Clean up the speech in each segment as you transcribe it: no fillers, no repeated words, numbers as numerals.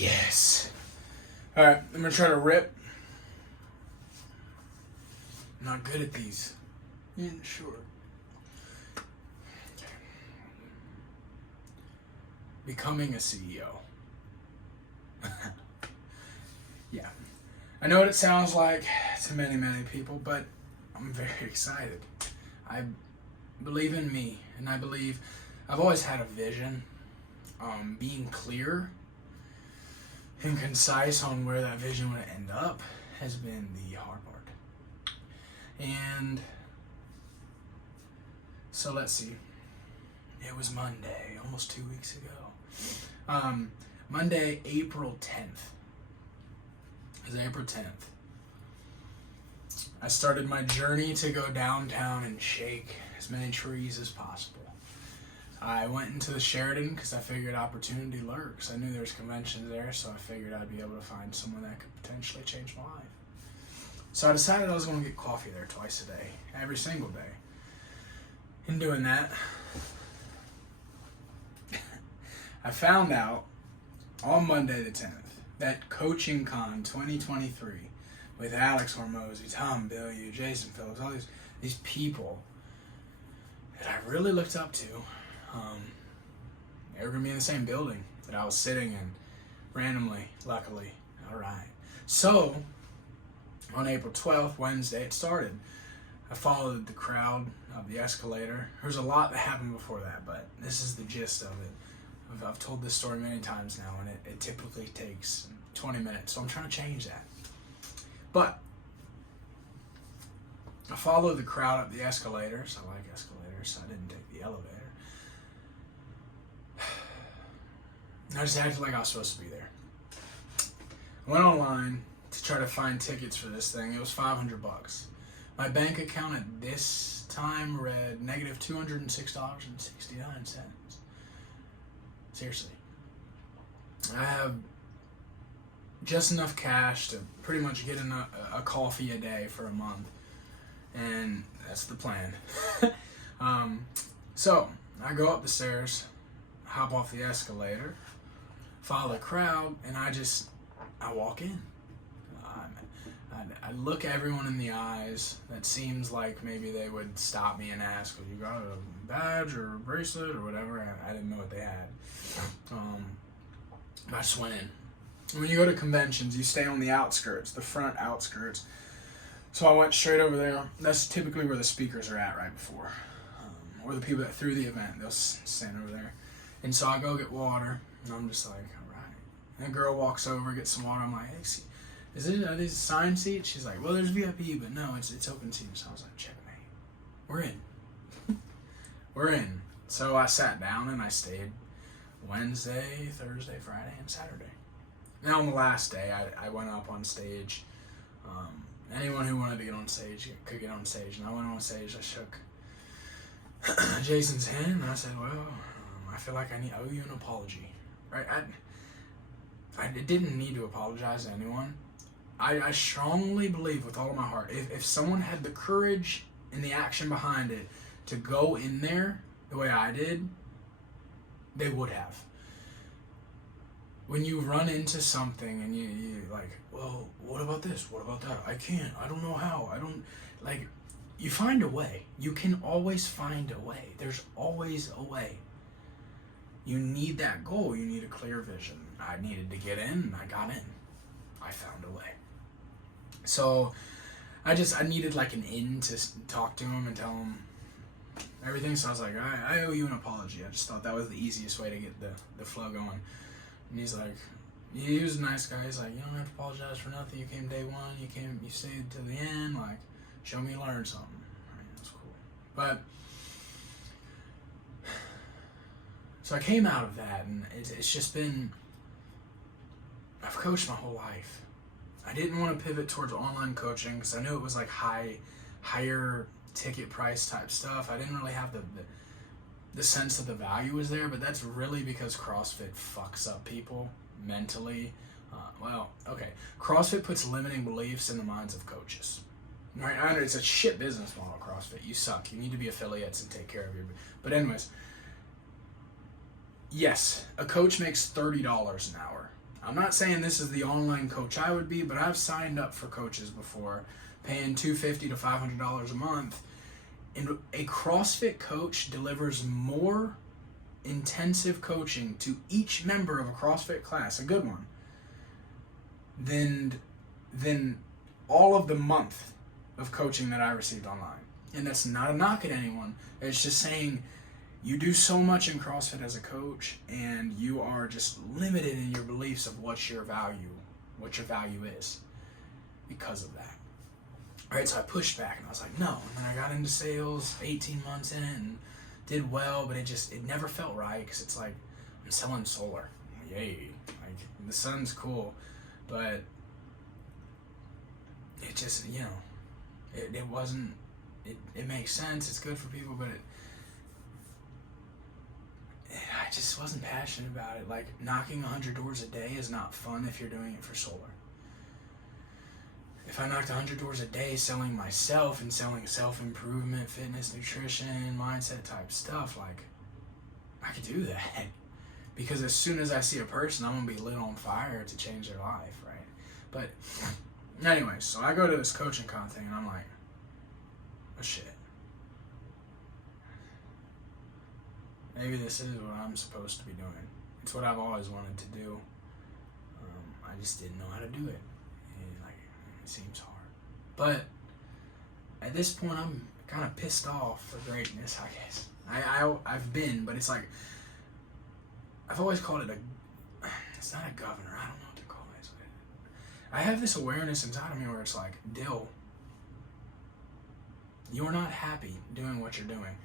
Yes. Alright, I'm gonna try to rip. I'm not good at these. Yeah, sure. Becoming a CEO. Yeah. I know what it sounds like to many, many people, but I'm very excited. I believe in me, and I believe I've always had a vision. Being clear and concise on where that vision would end up has been the hard part. And so let's see. It was Monday, almost 2 weeks ago. Monday, April 10th. It was April 10th. I started my journey to go downtown and shake as many trees as possible. I went into the Sheraton because I figured opportunity lurks. I knew there's conventions there, so I figured I'd be able to find someone that could potentially change my life. So I decided I was going to get coffee there twice a day, every single day. In doing that, I found out on Monday the 10th that Coaching Con 2023 with Alex Hormozy, Tom Bilyeu, Jason Phillips, all these people that I really looked up to, they were going to be in the same building that I was sitting in randomly, luckily. All right. So, on April 12th, Wednesday, it started. I followed the crowd up the escalator. There's a lot that happened before that, but this is the gist of it. I've told this story many times now, and it typically takes 20 minutes, so I'm trying to change that. But I followed the crowd up the escalators. I like escalators, so I didn't take the elevator. I just acted like I was supposed to be there. I went online to try to find tickets for this thing. It was $500. My bank account at this time read negative $206.69. Seriously. I have just enough cash to pretty much get a coffee a day for a month. And that's the plan. So, I go up the stairs, hop off the escalator, follow the crowd, and I walk in. I look everyone in the eyes. That seems like maybe they would stop me and ask, well, you got a badge or a bracelet or whatever? I didn't know what they had. I just went in. When you go to conventions, you stay on the outskirts, the front outskirts. So I went straight over there. That's typically where the speakers are at right before. Or the people that threw the event, they'll stand over there. And so I go get water, and I'm just like, all right. And a girl walks over, gets some water. I'm like, hey, are these assigned seats? She's like, well, there's VIP, but no, it's open seats. So I was like, checkmate. We're in. We're in. So I sat down and I stayed Wednesday, Thursday, Friday, and Saturday. Now on the last day, I went up on stage. Anyone who wanted to get on stage could get on stage. And I went on stage, I shook Jason's hand, and I said, well, I feel like I owe you an apology. Right? I didn't need to apologize to anyone. I strongly believe with all of my heart, if someone had the courage and the action behind it to go in there the way I did, they would have. When you run into something and you like, well, what about this? What about that? I can't. I don't know how. You find a way. You can always find a way. There's always a way. You need that goal. You need a clear vision. I needed to get in, and I got in. I found a way. So I needed like an in to talk to him and tell him everything. So I was like, I owe you an apology. I just thought that was the easiest way to get the flow going. And he's like, he was a nice guy. He's like, you don't have to apologize for nothing. You came day one. You stayed till the end. Like, show me you learned something. Right, that's cool. But so I came out of that, and it's just been, I've coached my whole life. I didn't want to pivot towards online coaching because I knew it was like higher ticket price type stuff. I didn't really have the sense that the value was there, but that's really because CrossFit fucks up people mentally. CrossFit puts limiting beliefs in the minds of coaches. Right? I know it's a shit business model, CrossFit. You suck. You need to be affiliates and take care of your... But anyways, yes, a coach makes $30 an hour. I'm not saying this is the online coach I would be, but I've signed up for coaches before, paying $250 to $500 a month. And a CrossFit coach delivers more intensive coaching to each member of a CrossFit class, a good one, than all of the month of coaching that I received online. And that's not a knock at anyone. It's just saying you do so much in CrossFit as a coach, and you are just limited in your beliefs of what your value is because of that. All right, so I pushed back and I was like, no. And then I got into sales 18 months in and did well, but it never felt right, because it's like, I'm selling solar. Yay. Like, the sun's cool, but it just, it wasn't, it makes sense. It's good for people, but I just wasn't passionate about it. Like, knocking 100 doors a day is not fun if you're doing it for solar. If I knocked 100 doors a day selling myself and selling self-improvement, fitness, nutrition, mindset type stuff, like, I could do that. Because as soon as I see a person, I'm going to be lit on fire to change their life, right? But anyways, so I go to this coaching con thing and I'm like, oh shit. Maybe this is what I'm supposed to be doing. It's what I've always wanted to do. I just didn't know how to do it. And it seems hard. But at this point, I'm kind of pissed off for greatness, I guess. I've been, but it's like, I've always called it it's not a governor. I don't know what to call it. I have this awareness inside of me where it's like, Dill, you're not happy doing what you're doing.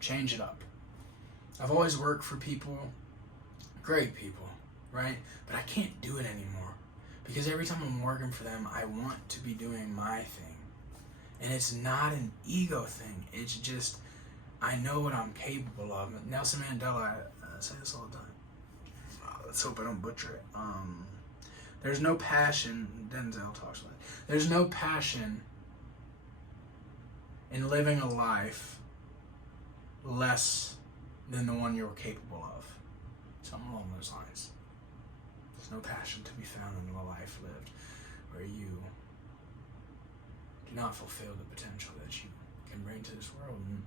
Change it up. I've always worked for people, great people, right? But I can't do it anymore, because every time I'm working for them, I want to be doing my thing. And it's not an ego thing. It's just, I know what I'm capable of. Nelson Mandela, I say this all the time. Let's hope I don't butcher it. There's no passion, Denzel talks about it. There's no passion in living a life less than the one you're capable of. Something along those lines. There's no passion to be found in a life lived where you do not fulfill the potential that you can bring to this world. And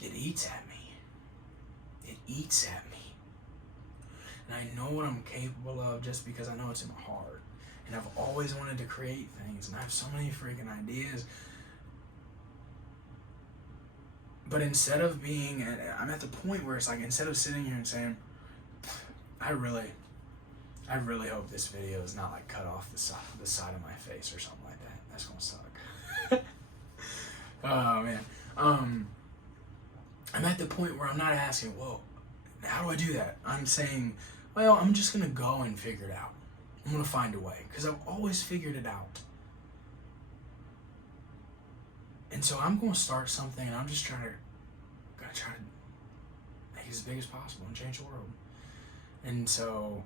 it eats at me. It eats at me. And I know what I'm capable of just because I know it's in my heart. And I've always wanted to create things, and I have so many freaking ideas. But instead of I'm at the point where it's like, instead of sitting here and saying, I really hope this video is not like cut off the side of my face or something like that. That's gonna suck. Oh man. I'm at the point where I'm not asking, well, how do I do that? I'm saying, well, I'm just gonna go and figure it out. I'm gonna find a way, because I've always figured it out. And so I'm going to start something, and I'm just gonna try to make it as big as possible and change the world. And so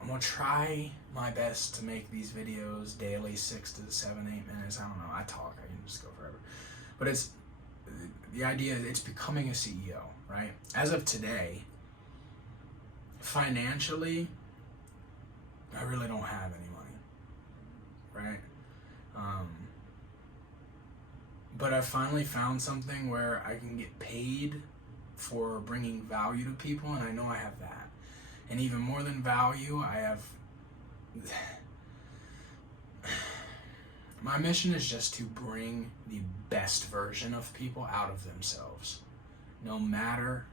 I'm going to try my best to make these videos daily, 6 to 7, 8 minutes. I don't know. I talk. I can just go forever. But it's the idea. It's becoming a CEO, right? As of today, financially, I really don't have any money, right? But I finally found something where I can get paid for bringing value to people, and I know I have that. And even more than value, I have... My mission is just to bring the best version of people out of themselves. No matter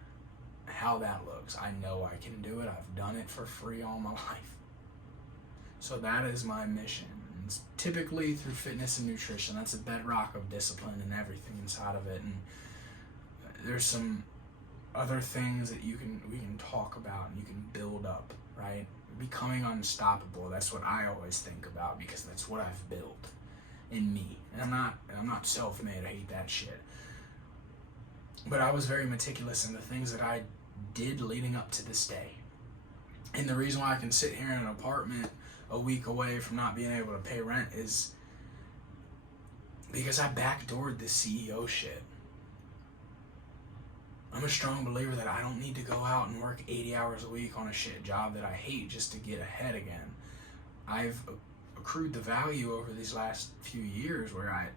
how that looks. I know I can do it. I've done it for free all my life. So that is my mission. It's typically through fitness and nutrition. That's a bedrock of discipline and everything inside of it. And there's some other things that we can talk about and you can build up, right? Becoming unstoppable. That's what I always think about, because that's what I've built in me. And I'm not self-made. I hate that shit. But I was very meticulous in the things that I did leading up to this day. And the reason why I can sit here in an apartment a week away from not being able to pay rent is because I backdoored this CEO shit. I'm a strong believer that I don't need to go out and work 80 hours a week on a shit job that I hate just to get ahead again. I've accrued the value over these last few years where I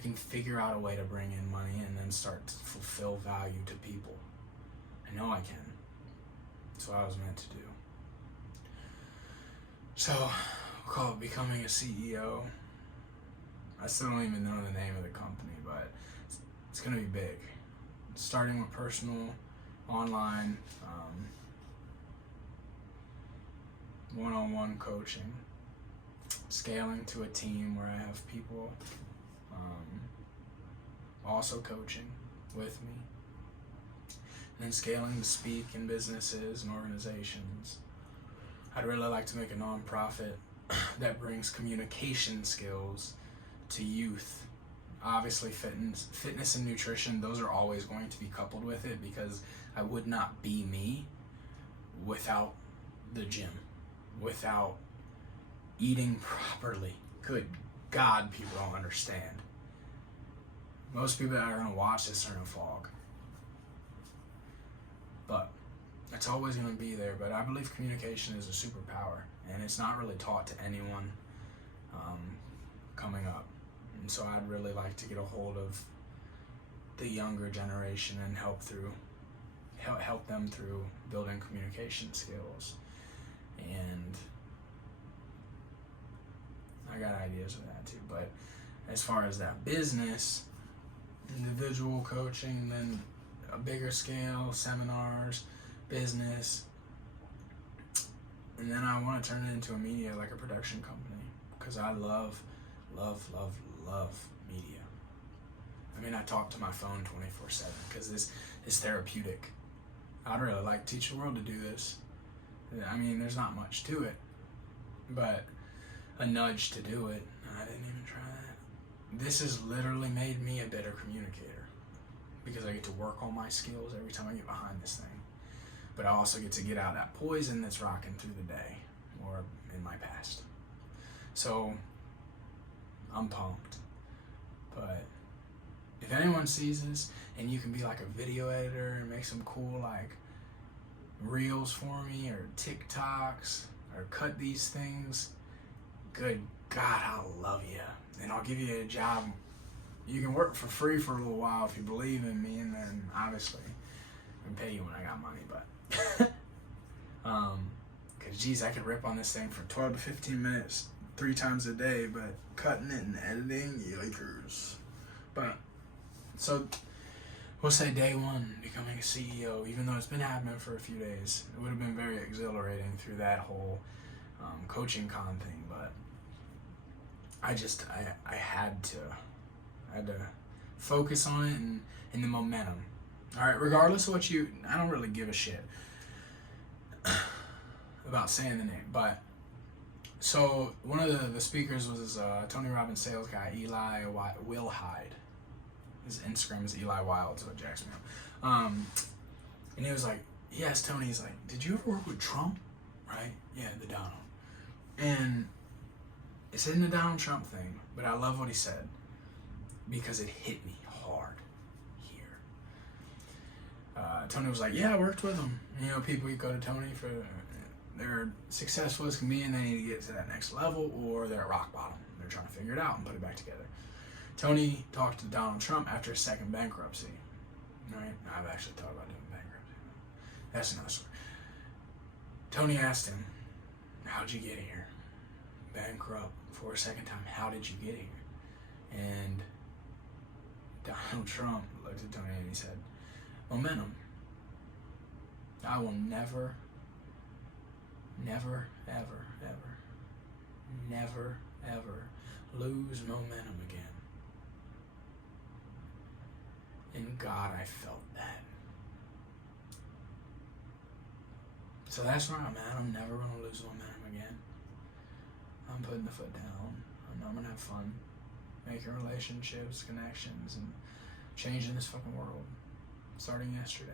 can figure out a way to bring in money and then start to fulfill value to people. I know I can. That's what I was meant to do. So, we'll call it becoming a CEO. I still don't even know the name of the company, but it's going to be big. Starting with personal, online, one-on-one coaching, scaling to a team where I have people also coaching with me, and then scaling to speak in businesses and organizations. I'd really like to make a nonprofit that brings communication skills to youth. Obviously fitness and nutrition, those are always going to be coupled with it, because I would not be me without the gym, without eating properly. Good God, people don't understand. Most people that are going to watch this are in a fog. But it's always going to be there. But I believe communication is a superpower, and it's not really taught to anyone coming up. And so I'd really like to get a hold of the younger generation and help them through building communication skills. And I got ideas of that too. But as far as that business, individual coaching, then a bigger scale, seminars, business, and then I want to turn it into a media, like a production company, because I love media. I mean, I talk to my phone 24/7 because this is therapeutic. I'd really like to teach the world to do this. I mean, there's not much to it, but a nudge to do it. I didn't even try that. This has literally made me a better communicator, because I get to work on my skills every time I get behind this thing. But I also get to get out that poison that's rocking through the day, or in my past. So I'm pumped. But if anyone sees this and you can be like a video editor and make some cool like reels for me, or TikToks, or cut these things, good God, I'll love you. And I'll give you a job. You can work for free for a little while if you believe in me, and then obviously I can pay you when I got money. But because geez, I could rip on this thing for 12 to 15 minutes 3 times a day, but cutting it and editing, yikers. But so we'll say day one, becoming a CEO, even though it's been happening for a few days. It would have been very exhilarating through that whole coaching con thing, but I had to focus on it and the momentum. All right, regardless of what I don't really give a shit about saying the name, but so one of the speakers was Tony Robbins sales guy, Eli Wilhide. His Instagram is Eli Wild, so it jacks me up. And he was like, he asked Tony, he's like, did you ever work with Trump? Right? Yeah, the Donald. And it's in the Donald Trump thing, but I love what he said, because it hit me hard here. Tony was like, yeah, I worked with him. You know, people go to Tony for they're successful as can be, and they need to get to that next level, or they're at rock bottom. They're trying to figure it out and put it back together. Tony talked to Donald Trump after his second bankruptcy. Right? I've actually thought about doing bankruptcy. That's another story. Tony asked him, how'd you get here? Bankrupt for a second time. How did you get here? And Donald Trump looked at Tony and he said, momentum. I will never, ever lose momentum again. And God, I felt that. So that's where I'm at. I'm never going to lose momentum again. I'm putting the foot down. I know I'm going to have fun making relationships, connections, and changing this fucking world. Starting yesterday.